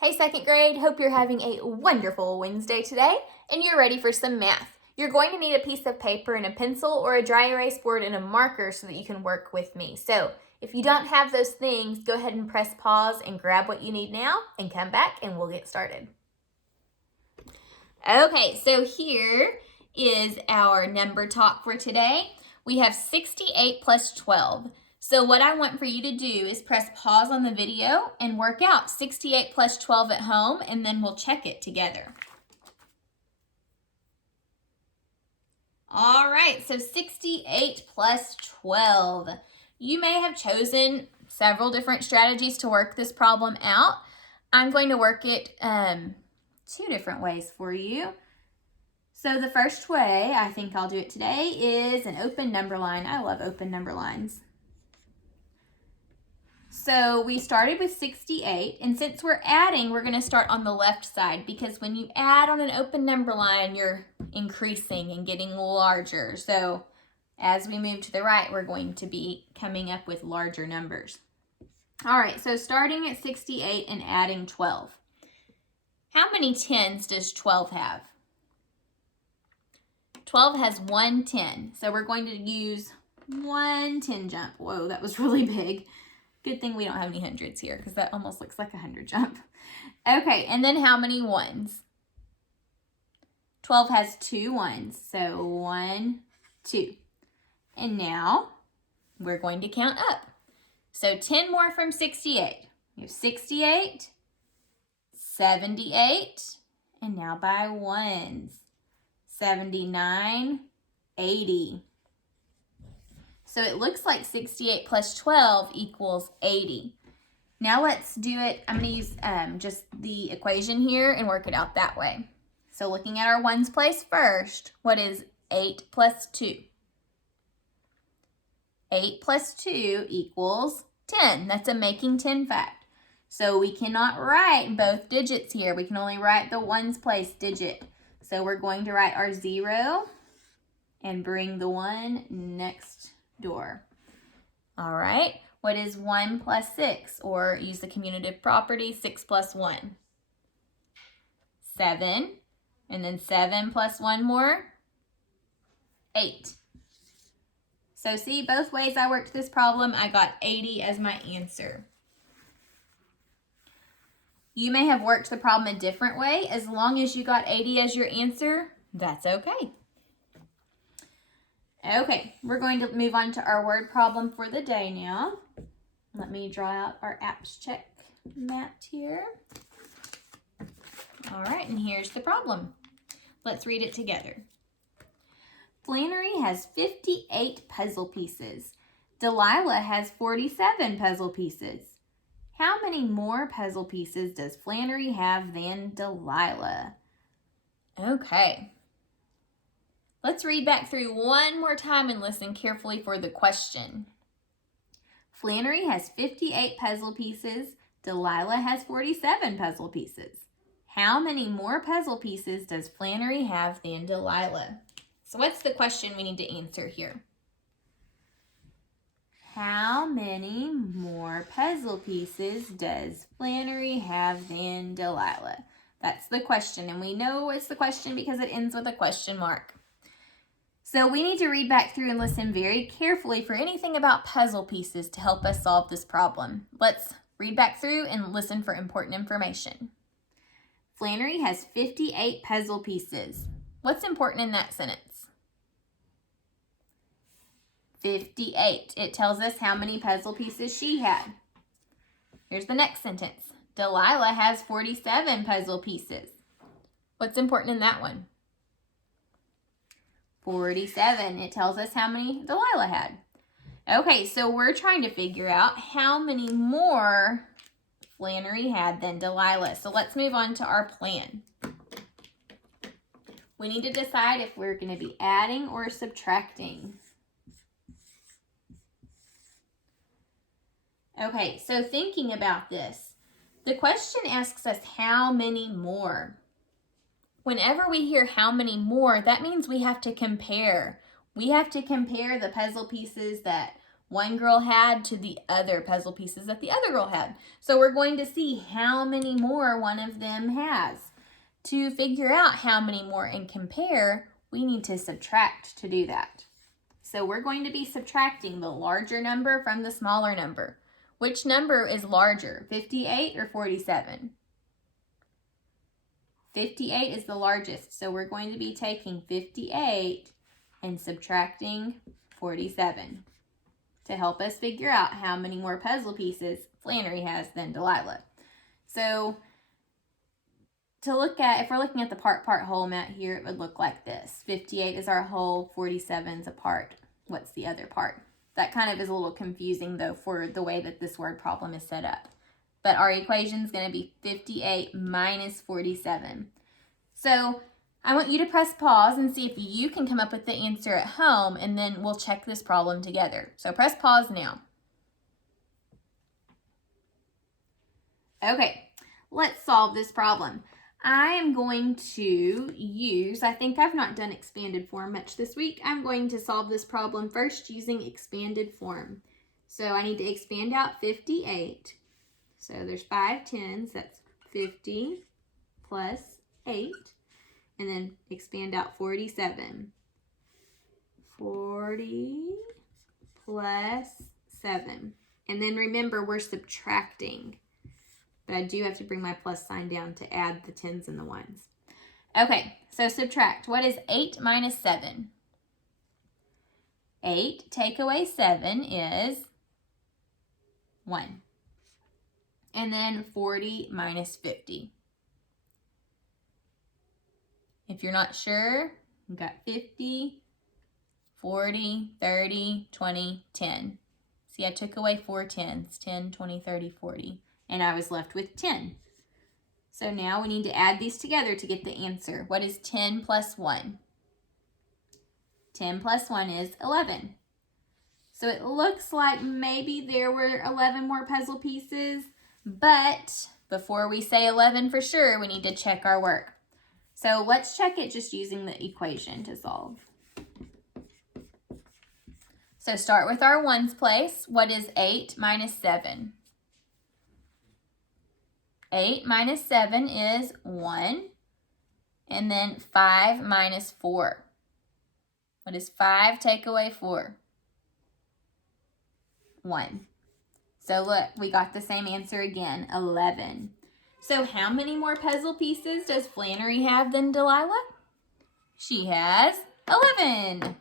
Hey second grade, hope you're having a wonderful Wednesday today and you're ready for some math. You're going to need a piece of paper and a pencil or a dry erase board and a marker so that you can work with me. So if you don't have those things, go ahead and press pause and grab what you need now and come back and we'll get started. Okay, so here is our number talk for today. We have 68 plus 12. So what I want for you to do is press pause on the video and work out 68 plus 12 at home, and then we'll check it together. All right, so 68 plus 12. You may have chosen several different strategies to work this problem out. I'm going to work it two different ways for you. So the first way I think I'll do it today is an open number line. I love open number lines. So we started with 68, and since we're adding, we're going to start on the left side because when you add on an open number line, you're increasing and getting larger. So as we move to the right, we're going to be coming up with larger numbers. All right, so starting at 68 and adding 12. How many 10s does 12 have? 12 has one 10, so we're going to use one 10 jump. Whoa, that was really big. Good thing we don't have any hundreds here because that almost looks like a 100 jump. Okay, and then how many ones? 12 has two ones, so 1, 2. And now we're going to count up. So 10 more from 68. You have 68, 78, and now by ones. 79, 80. So it looks like 68 plus 12 equals 80. Now let's do it. I'm going to use just the equation here and work it out that way. So looking at our ones place first, what is 8 plus 2? 8 plus 2 equals 10. That's a making 10 fact. So we cannot write both digits here. We can only write the ones place digit. So we're going to write our 0 and bring the 1 next door. All right, what is 1 plus 6? Or use the commutative property, 6 plus 1. 7, and then 7 plus 1 more, 8. So see, both ways I worked this problem, I got 80 as my answer. You may have worked the problem a different way. As long as you got 80 as your answer, that's okay. Okay, we're going to move on to our word problem for the day now. Let me draw out our apps check mat here. All right, and here's the problem. Let's read it together. Flannery has 58 puzzle pieces. Delilah has 47 puzzle pieces. How many more puzzle pieces does Flannery have than Delilah? Okay. Let's read back through one more time and listen carefully for the question. Flannery has 58 puzzle pieces. Delilah has 47 puzzle pieces. How many more puzzle pieces does Flannery have than Delilah? So what's the question we need to answer here? How many more puzzle pieces does Flannery have than Delilah? That's the question, and we know it's the question because it ends with a question mark. So we need to read back through and listen very carefully for anything about puzzle pieces to help us solve this problem. Let's read back through and listen for important information. Flannery has 58 puzzle pieces. What's important in that sentence? 58. It tells us how many puzzle pieces she had. Here's the next sentence. Delilah has 47 puzzle pieces. What's important in that one? 47. It tells us how many Delilah had. Okay, so we're trying to figure out how many more Flannery had than Delilah. So let's move on to our plan. We need to decide if we're going to be adding or subtracting. Okay, so thinking about this, the question asks us how many more. Whenever we hear how many more, that means we have to compare. We have to compare the puzzle pieces that one girl had to the other puzzle pieces that the other girl had. So we're going to see how many more one of them has. To figure out how many more and compare, we need to subtract to do that. So we're going to be subtracting the larger number from the smaller number. Which number is larger, 58 or 47? 58 is the largest, so we're going to be taking 58 and subtracting 47 to help us figure out how many more puzzle pieces Flannery has than Delilah. So to look at, if we're looking at the part whole mat here, it would look like this. 58 is our whole, 47 is a part. What's the other part? That kind of is a little confusing though for the way that this word problem is set up. But our equation is going to be 58 minus 47. So I want you to press pause and see if you can come up with the answer at home, and then we'll check this problem together. So press pause now. Okay, let's solve this problem. I am going to use, I think I've not done expanded form much this week. I'm going to solve this problem first using expanded form. So I need to expand out 58. So there's 5 tens, that's 50 plus 8. And then expand out 47. 40 plus 7. And then remember, we're subtracting. But I do have to bring my plus sign down to add the tens and the ones. Okay, so subtract. What is 8 minus 7? 8 take away 7 is 1. And then 40 minus 50. If you're not sure, you've got 50, 40, 30, 20, 10. See, I took away 4 tens, 10, 20, 30, 40. And I was left with 10. So now we need to add these together to get the answer. What is 10 plus 1? 10 plus 1 is 11. So it looks like maybe there were 11 more puzzle pieces, but before we say 11 for sure, we need to check our work. So let's check it just using the equation to solve. So start with our ones place. What is 8 minus 7? 8 minus 7 is 1. And then 5 minus 4. What is 5 take away 4? 1. So look, we got the same answer again, 11. So how many more puzzle pieces does Flannery have than Delilah? She has 11.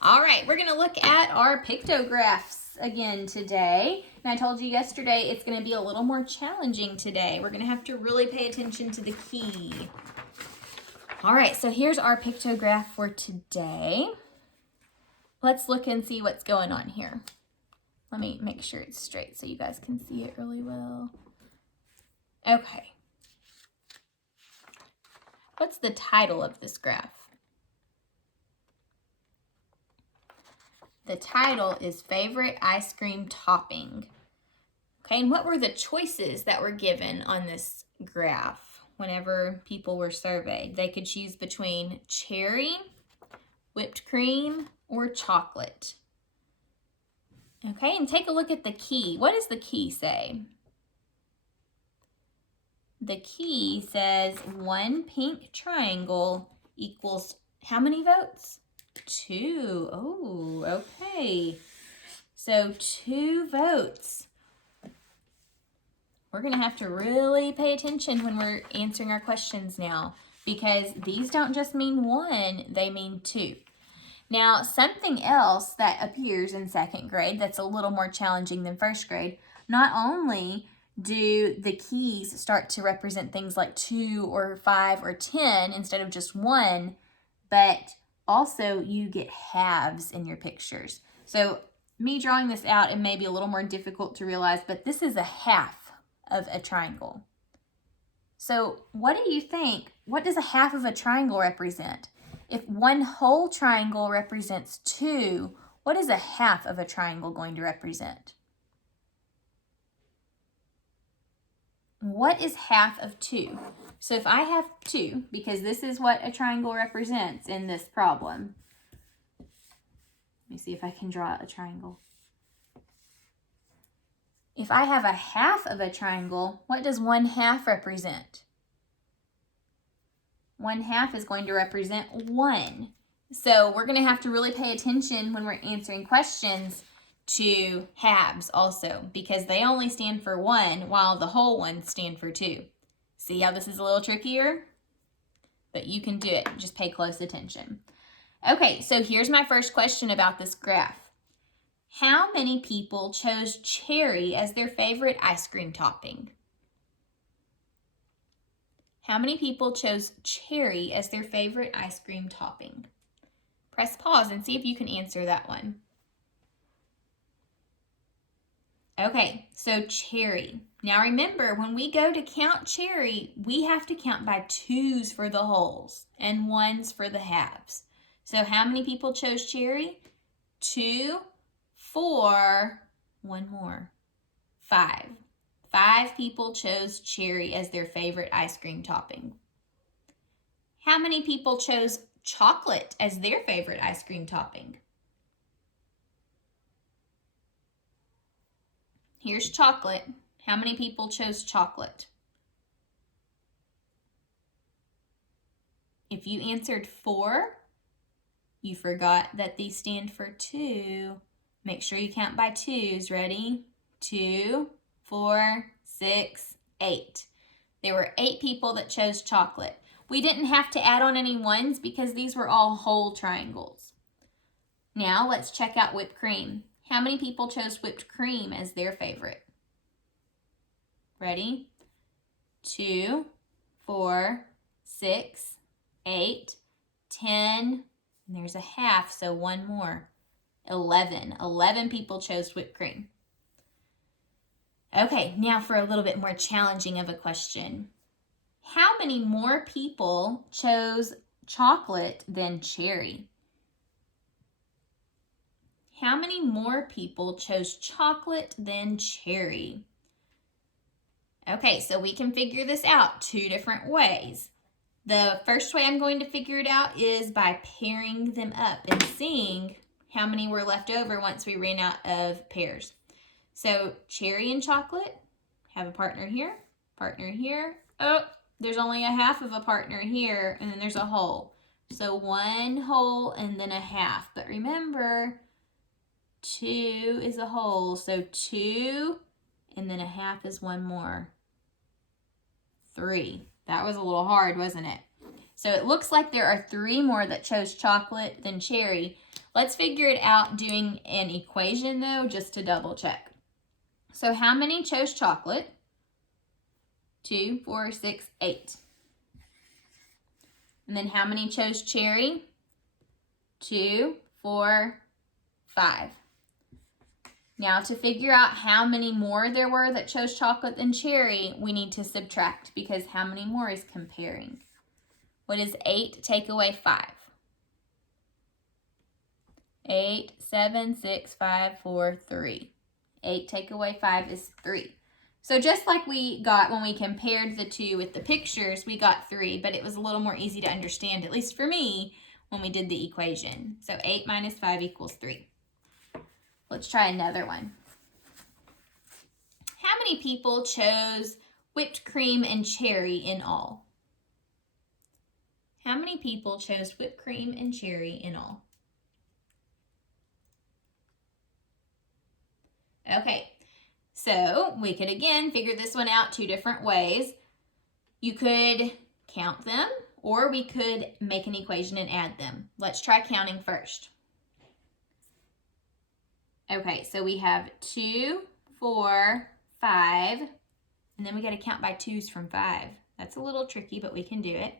All right, we're going to look at our pictographs again today. And I told you yesterday it's going to be a little more challenging today. We're going to have to really pay attention to the key. All right, so here's our pictograph for today. Let's look and see what's going on here. Let me make sure it's straight so you guys can see it really well. Okay. What's the title of this graph? The title is Favorite Ice Cream Topping. Okay, and what were the choices that were given on this graph whenever people were surveyed? They could choose between cherry, whipped cream, or chocolate. Okay, and take a look at the key. What does the key say? The key says 1 pink triangle equals how many votes? 2. Oh, okay. So 2 votes. We're going to have to really pay attention when we're answering our questions now, because these don't just mean 1, they mean 2. Now, something else that appears in 2nd grade that's a little more challenging than 1st grade, not only do the keys start to represent things like 2 or 5 or 10 instead of just 1, but also you get halves in your pictures. So me drawing this out, it may be a little more difficult to realize, but this is a half of a triangle. So what do you think? What does a half of a triangle represent? If one whole triangle represents 2, what is a half of a triangle going to represent? What is half of 2? So if I have 2, because this is what a triangle represents in this problem. me see if I can draw a triangle. If I have a half of a triangle, what does 1/2 represent? 1/2 is going to represent 1. So we're going to have to really pay attention when we're answering questions to halves also, because they only stand for 1 while the whole ones stand for 2. See how this is a little trickier? But you can do it. Just pay close attention. Okay, so here's my first question about this graph. How many people chose cherry as their favorite ice cream topping? How many people chose cherry as their favorite ice cream topping? Press pause and see if you can answer that one. Okay, so cherry. Now remember, when we go to count cherry, we have to count by 2s for the wholes and 1s for the halves. So how many people chose cherry? 2, 4, one more, 5. 5 people chose cherry as their favorite ice cream topping. How many people chose chocolate as their favorite ice cream topping? Here's chocolate. How many people chose chocolate? If you answered 4, you forgot that these stand for 2. Make sure you count by 2s. Ready? 2, 4, 6, 8. There were 8 people that chose chocolate. We didn't have to add on any 1s because these were all whole triangles. Now let's check out whipped cream. How many people chose whipped cream as their favorite? Ready? 2, 4, 6, 8, 10, and there's a half, so 1 more. 11. 11 people chose whipped cream. Okay, now for a little bit more challenging of a question. How many more people chose chocolate than cherry? How many more people chose chocolate than cherry? Okay, so we can figure this out 2 different ways. The first way I'm going to figure it out is by pairing them up and seeing how many were left over once we ran out of pairs. So cherry and chocolate have a partner here, Oh, there's only a half of a partner here, and then there's a whole. So 1 whole and then a half. But remember, 2 is a whole. So 2 and then a half is 1 more. 3. That was a little hard, wasn't it? So it looks like there are 3 more that chose chocolate than cherry. Let's figure it out doing an equation though, just to double check. So how many chose chocolate? 2, 4, 6, 8. And then how many chose cherry? 2, 4, 5. Now to figure out how many more there were that chose chocolate than cherry, we need to subtract because how many more is comparing? What is 8 take away 5? 8, 7, 6, 5, 4, 3. 8 take away 5 is 3. So just like we got when we compared the 2 with the pictures, we got 3, but it was a little more easy to understand, at least for me, when we did the equation. So 8 minus 5 equals 3. Let's try another one. How many people chose whipped cream and cherry in all? How many people chose whipped cream and cherry in all? Okay, so we could again figure this one out 2 different ways. You could count them, or we could make an equation and add them. Let's try counting first. Okay, so we have 2, 4, 5, and then we got to count by 2s from 5. That's a little tricky, but we can do it.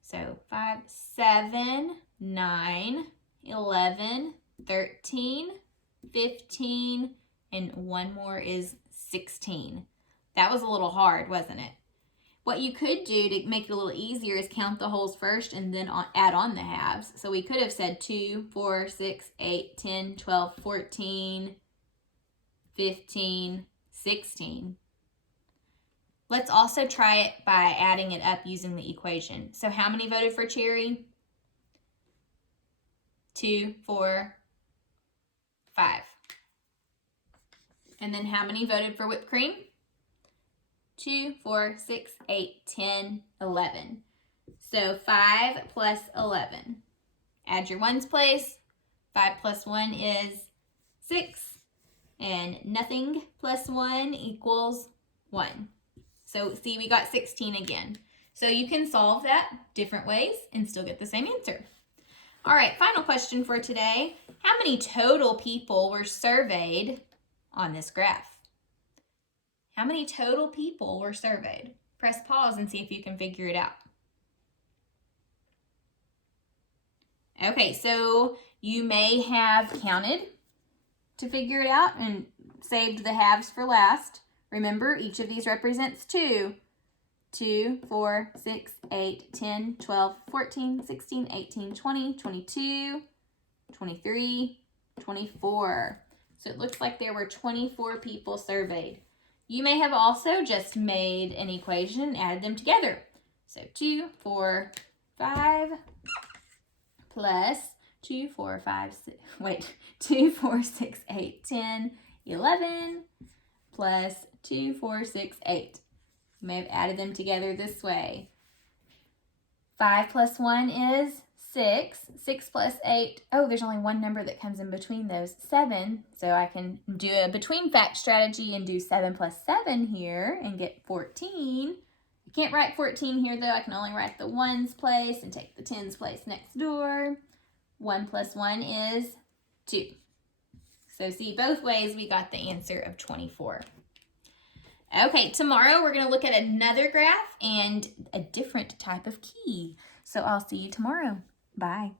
So 5, 7, 9, 11, 13, 15, and 1 more is 16. That was a little hard, wasn't it? What you could do to make it a little easier is count the wholes first and then add on the halves. So we could have said 2, 4, 6, 8, 10, 12, 14, 15, 16. Let's also try it by adding it up using the equation. So how many voted for cherry? 2, 4, 5. And then how many voted for whipped cream? 2, 4, 6, 8, 10, 11. So 5 plus 11. Add your ones place. 5 plus 1 is 6. And nothing plus 1 equals 1. So see, we got 16 again. So you can solve that different ways and still get the same answer. All right, final question for today. How many total people were surveyed on this graph? How many total people were surveyed? Press pause and see if you can figure it out. Okay, so you may have counted to figure it out and saved the halves for last. Remember, each of these represents 2. 2, 4, 6, 8, 10, 12, 14, 16, 18, 20, 22, 23, 24. So it looks like there were 24 people surveyed. You may have also just made an equation and added them together. So 2, 4, 5 plus 2, 4, 5, 6, 2, 4, 6, 8, 10, 11 plus 2, 4, 6, 8. You may have added them together this way. 5 plus 1 is 6. 6 plus 8, oh, there's only one number that comes in between those, 7. So I can do a between fact strategy and do 7 plus 7 here and get 14. I can't write 14 here though. I can only write the ones place and take the tens place next door. 1 plus 1 is 2. So see, both ways we got the answer of 24. Okay, tomorrow we're going to look at another graph and a different type of key. So I'll see you tomorrow. Bye.